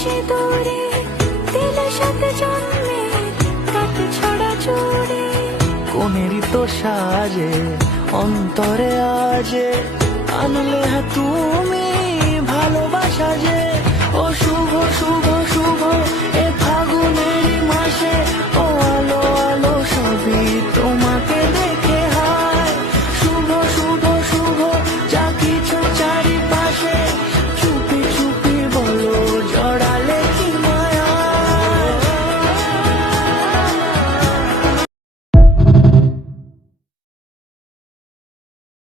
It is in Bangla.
সিঁদুরে দিলে সাথে জন্মে রাত ছড়া জুড়ে। কোনেরই তো সাজে অন্তরে আজে আনলে হ্যাঁ তুমি ভালোবাসা যে